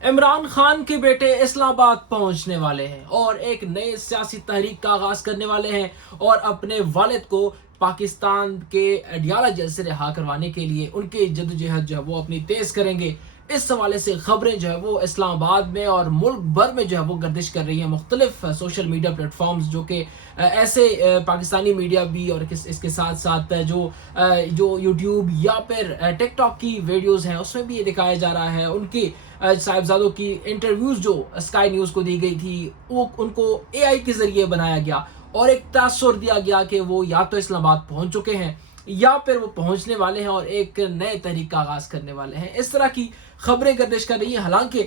इमरान खान के बेटे इस्लामाबाद पहुंचने वाले हैं और एक नए सियासी तहरीक का आगाज करने वाले हैं और अपने वालिद को पाकिस्तान के अडियाला जेल से रिहा करवाने के लिए उनकी जद्दोजहद जो है वो अपनी तेज करेंगे। इस हवाले से खबरें जो है वो इस्लामाबाद में और मुल्क भर में जो है वो गर्दिश कर रही हैं। मुख्तलिफ सोशल मीडिया प्लेटफॉर्म्स जो कि ऐसे पाकिस्तानी मीडिया भी और इसके साथ साथ जो यूट्यूब या फिर टिकटॉक की वीडियोस हैं उसमें भी ये दिखाया जा रहा है। उनकी साहिबजादों की इंटरव्यूज जो स्काई न्यूज़ को दी गई थी वो उनको एआई के ज़रिए बनाया गया और एक तासुर दिया गया कि वो या तो इस्लामाबाद पहुंच चुके हैं या फिर वो पहुंचने वाले हैं और एक नए तहरीक का आगाज करने वाले हैं। इस तरह की खबरें गर्दिश कर रही हैं। हालांकि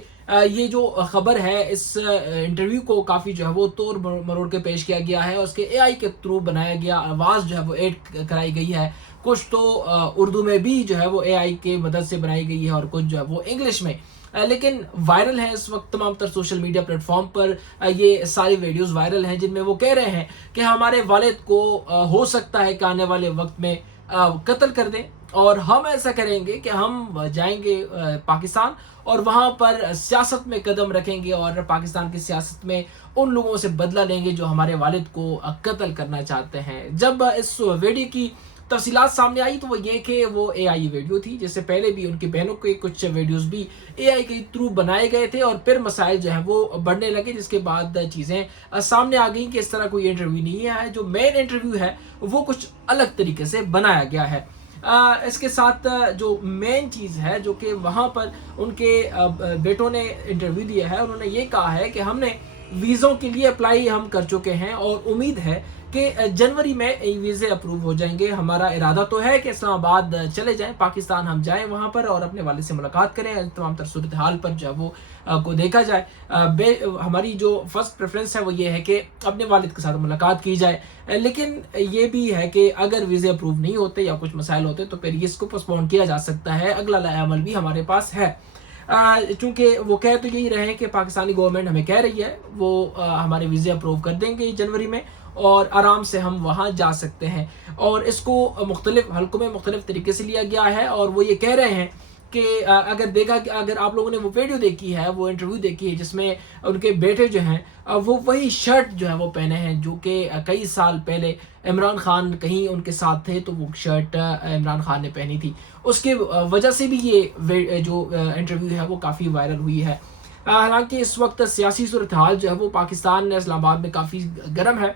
ये जो खबर है इस इंटरव्यू को काफ़ी जो है वो तोड़ मरोड़ के पेश किया गया है और उसके एआई के थ्रू बनाया गया आवाज़ जो है वो ऐड कराई गई है। कुछ तो उर्दू में भी जो है वो एआई के मदद से बनाई गई है और कुछ जो है वो इंग्लिश में, लेकिन वायरल है इस वक्त तमाम तर सोशल मीडिया प्लेटफॉर्म पर। ये सारी वीडियोस वायरल हैं जिनमें वो कह रहे हैं कि हमारे वालिद को हो सकता है कि आने वाले वक्त में कत्ल कर दें और हम ऐसा करेंगे कि हम जाएंगे पाकिस्तान और वहाँ पर सियासत में कदम रखेंगे और पाकिस्तान की सियासत में उन लोगों से बदला लेंगे जो हमारे वालिद को कत्ल करना चाहते हैं। जब इस वीडियो की तफसीलात सामने आई तो वो ये कि वो एआई वीडियो थी, जिससे पहले भी उनकी बहनों के कुछ वीडियोस भी एआई के थ्रू बनाए गए थे और फिर मसाइल जो है वो बढ़ने लगे, जिसके बाद चीज़ें सामने आ गई कि इस तरह कोई इंटरव्यू नहीं है। जो मेन इंटरव्यू है वो कुछ अलग तरीके से बनाया गया है। इसके साथ जो मेन चीज़ है जो कि वहाँ पर उनके बेटों ने इंटरव्यू दिया है, उन्होंने ये कहा है कि हमने वीज़ों के लिए अप्लाई हम कर चुके हैं और उम्मीद है कि जनवरी में वीज़े अप्रूव हो जाएंगे। हमारा इरादा तो है कि इस्लामाबाद चले जाएं, पाकिस्तान हम जाएं वहाँ पर और अपने वालिद से मुलाकात करें, तमाम तर सूरत हाल पर जो है वो को देखा जाए। हमारी जो फर्स्ट प्रेफरेंस है वो ये है कि अपने वालिद के साथ मुलाकात की जाए, लेकिन ये भी है कि अगर वीज़े अप्रूव नहीं होते या कुछ मसाइल होते तो फिर इसको पोस्टपोन किया जा सकता है। अगला अमल भी हमारे पास है। चूँकि वो कह तो यही रहे हैं कि पाकिस्तानी गवर्नमेंट हमें कह रही है वो हमारे वीज़े अप्रूव कर देंगे जनवरी में और आराम से हम वहाँ जा सकते हैं। और इसको मुख्तलिफ हल्कों में मुख्तलिफ तरीके से लिया गया है और वो ये कह रहे हैं कि अगर आप लोगों ने वो वीडियो देखी है, वो इंटरव्यू देखी है जिसमें उनके बेटे जो हैं वो वही शर्ट जो है वो पहने हैं जो कि कई साल पहले इमरान खान कहीं उनके साथ थे तो वो शर्ट इमरान खान ने पहनी थी। उसके वजह से भी ये जो इंटरव्यू है वो काफ़ी वायरल हुई है। हालांकि इस वक्त सियासी सूरत हाल जो है वो पाकिस्तान इस्लामाबाद में काफ़ी गर्म है।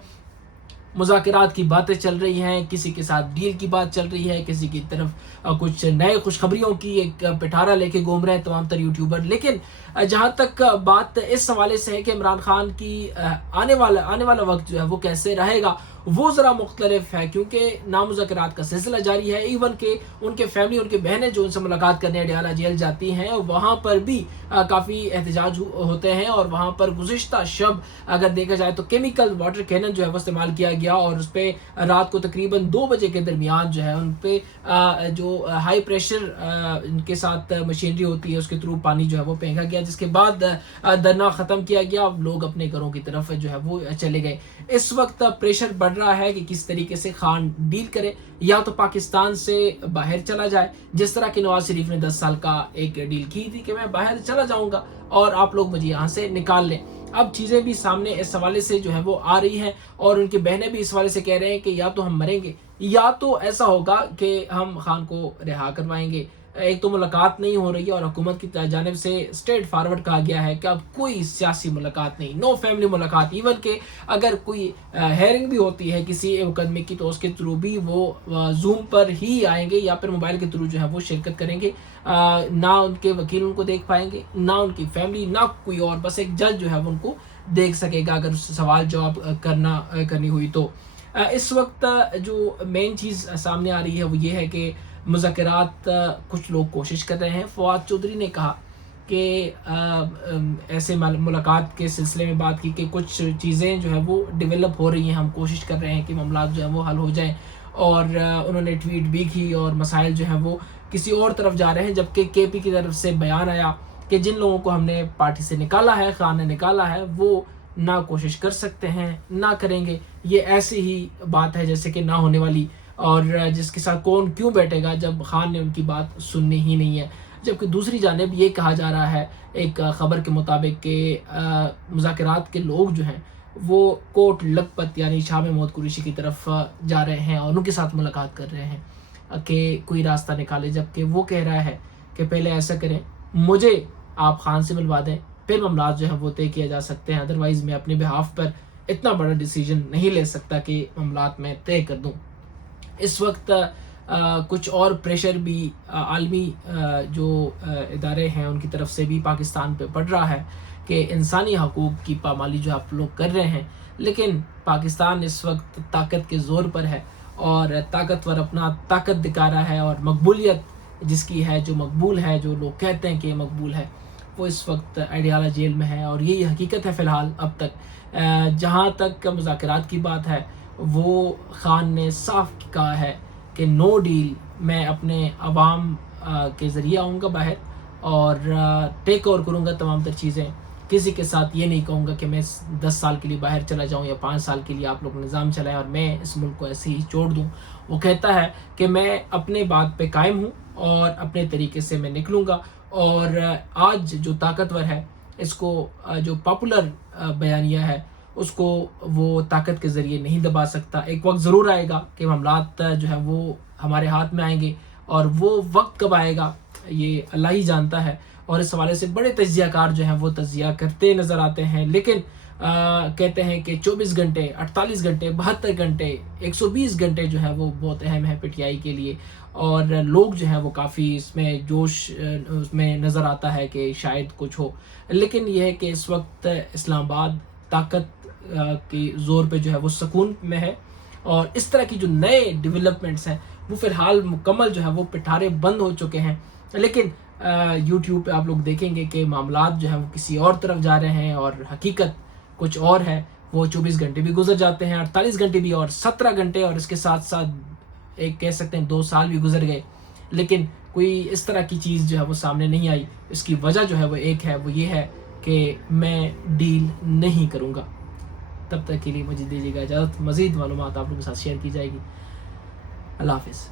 मुज़ाकरात की बातें चल रही हैं, किसी के साथ डील की बात चल रही है, किसी की तरफ कुछ नए खुशखबरियों की एक पिटारा लेके घूम रहे हैं तमाम तर यूट्यूबर। लेकिन जहाँ तक बात इस हवाले से है कि इमरान खान की आने वाला वक्त जो है वो कैसे रहेगा वो ज़रा मुख्तलिफ है, क्योंकि नामुज़ाकरात का सिलसिला जारी है। इवन के उनके फैमिली, उनके बहनें जो उनसे मुलाकात करने अडियाला जेल जाती हैं वहाँ पर भी काफ़ी एहतजाज होते हैं और वहाँ पर गुज़िश्ता शब अगर देखा जाए तो केमिकल वाटर कैनन जो है वो इस्तेमाल किया गया और उस पर रात को तकरीबन 2 बजे के दरमियान जो है उन पर जो हाई प्रेशर इनके साथ मशीनरी होती है उसके थ्रू पानी जो है वो फेंका गया, जिसके बाद धरना ख़त्म किया गया। लोग अपने घरों की तरफ जो है वो चले गए। इस वक्त प्रेशर बढ़ रहा है कि किस तरीके से खान डील करे, या तो पाकिस्तान से बाहर चला जाए, जिस तरह कि नवाज शरीफ ने 10 साल का एक डील की थी कि मैं बाहर चला जाऊंगा और आप लोग मुझे यहाँ से निकाल लें। अब चीज़ें भी सामने इस हवाले से जो है वो आ रही हैं और उनकी बहनें भी इस हवाले से कह रहे हैं कि या तो हम मरेंगे या तो ऐसा होगा कि हम खान को रिहा करवाएंगे। एक तो मुलाकात नहीं हो रही है और हुकूमत की जानिब से स्ट्रेट फारवर्ड कहा गया है कि अब कोई सियासी मुलाकात नहीं, नो फैमिली मुलाकात। इवन के अगर कोई हेयरिंग भी होती है किसी मुकदमे की तो उसके थ्रू भी वो जूम पर ही आएंगे या फिर मोबाइल के थ्रू जो है वो शिरकत करेंगे। ना उनके वकील उनको देख पाएंगे, ना उनकी फैमिली, ना कोई और, बस एक जज जो है वो उनको देख सकेगा अगर सवाल जवाब करनी हुई तो। इस वक्त जो मेन चीज़ सामने आ रही है वो ये है कि मुज़ाकरात कुछ लोग कोशिश कर रहे हैं। फवाद चौधरी ने कहा कि ऐसे मुलाकात के सिलसिले में बात की कि कुछ चीज़ें जो है वो डेवलप हो रही हैं, हम कोशिश कर रहे हैं कि मामला जो है वो हल हो जाएं। और उन्होंने ट्वीट भी की और मसाइल जो है वो किसी और तरफ जा रहे हैं, जबकि केपी की तरफ से बयान आया कि जिन लोगों को हमने पार्टी से निकाला है, खान ने निकाला है, वो ना कोशिश कर सकते हैं ना करेंगे। ये ऐसी ही बात है जैसे कि ना होने वाली, और जिसके साथ कौन क्यों बैठेगा जब खान ने उनकी बात सुननी ही नहीं है। جبکہ دوسری جانب یہ کہا جا رہا ہے ایک خبر کے مطابق کہ مذاکرات کے لوگ جو ہیں وہ کوٹ لکھپت یعنی شام موت قریشی کی طرف جا رہے ہیں اور ان کے ساتھ ملاقات کر رہے ہیں کہ کوئی راستہ نکالے، جبکہ وہ کہہ رہا ہے کہ پہلے ایسا کریں، مجھے آپ خان سے ملوا دیں، پھر معاملات جو ہیں وہ طے کیا جا سکتے ہیں، ادروائز میں اپنے بہاف پر اتنا بڑا ڈیسیجن نہیں لے سکتا کہ معاملات میں طے کر دوں۔ اس وقت کچھ اور پریشر بھی عالمی جو ادارے ہیں ان کی طرف سے بھی پاکستان پہ پڑ رہا ہے کہ انسانی حقوق کی پامالی جو آپ لوگ کر رہے ہیں، لیکن پاکستان اس وقت طاقت کے زور پر ہے اور طاقتور اپنا طاقت دکھا رہا ہے، اور مقبولیت جس کی ہے، جو مقبول ہے، جو لوگ کہتے ہیں کہ یہ مقبول ہے، وہ اس وقت اڈیالہ جیل میں ہے، اور یہی حقیقت ہے فی الحال اب تک۔ جہاں تک مذاکرات کی بات ہے، وہ خان نے صاف کہا ہے کہ نو ڈیل، میں اپنے عوام کے ذریعے آؤں گا باہر اور ٹیک اوور کروں گا تمام تر چیزیں، کسی کے ساتھ یہ نہیں کہوں گا کہ میں 10 سال کے لیے باہر چلا جاؤں یا 5 سال کے لیے آپ لوگ نظام چلائیں اور میں اس ملک کو ایسے ہی چھوڑ دوں۔ وہ کہتا ہے کہ میں اپنے بات پہ قائم ہوں اور اپنے طریقے سے میں نکلوں گا، اور آج جو طاقتور ہے اس کو جو پاپولر بیانیہ ہے اس کو وہ طاقت کے ذریعے نہیں دبا سکتا۔ ایک وقت ضرور آئے گا کہ معاملات جو ہے وہ ہمارے ہاتھ میں آئیں گے، اور وہ وقت کب آئے گا یہ اللہ ہی جانتا ہے، اور اس حوالے سے بڑے تجزیہ کار جو ہیں وہ تجزیہ کرتے نظر آتے ہیں، لیکن کہتے ہیں کہ 24 گھنٹے، 48 گھنٹے، 72 گھنٹے، 120 گھنٹے جو ہے وہ بہت اہم ہے پی ٹی آئی کے لیے، اور لوگ جو ہیں وہ کافی اس میں جوش اس میں نظر آتا ہے کہ شاید کچھ ہو، لیکن یہ ہے کہ اس وقت اسلام آباد طاقت کی زور پہ جو ہے وہ سکون میں ہے، اور اس طرح کی جو نئے ڈیولپمنٹس ہیں وہ فی الحال مکمل جو ہے وہ پٹھارے بند ہو چکے ہیں، لیکن یوٹیوب پہ آپ لوگ دیکھیں گے کہ معاملات جو ہیں وہ کسی اور طرف جا رہے ہیں اور حقیقت کچھ اور ہے۔ وہ 24 گھنٹے بھی گزر جاتے ہیں، 48 گھنٹے بھی، اور 17 گھنٹے، اور اس کے ساتھ ساتھ ایک کہہ سکتے ہیں 2 سال بھی گزر گئے، لیکن کوئی اس طرح کی چیز جو ہے وہ سامنے نہیں آئی۔ اس کی وجہ جو ہے وہ ایک ہے، وہ یہ ہے کہ میں ڈیل نہیں کروں گا۔ تب تک کے لیے مجھے دیجیے گا اجازت، مزید معلومات آپ لوگوں کے ساتھ شیئر کی جائے گی۔ اللہ حافظ۔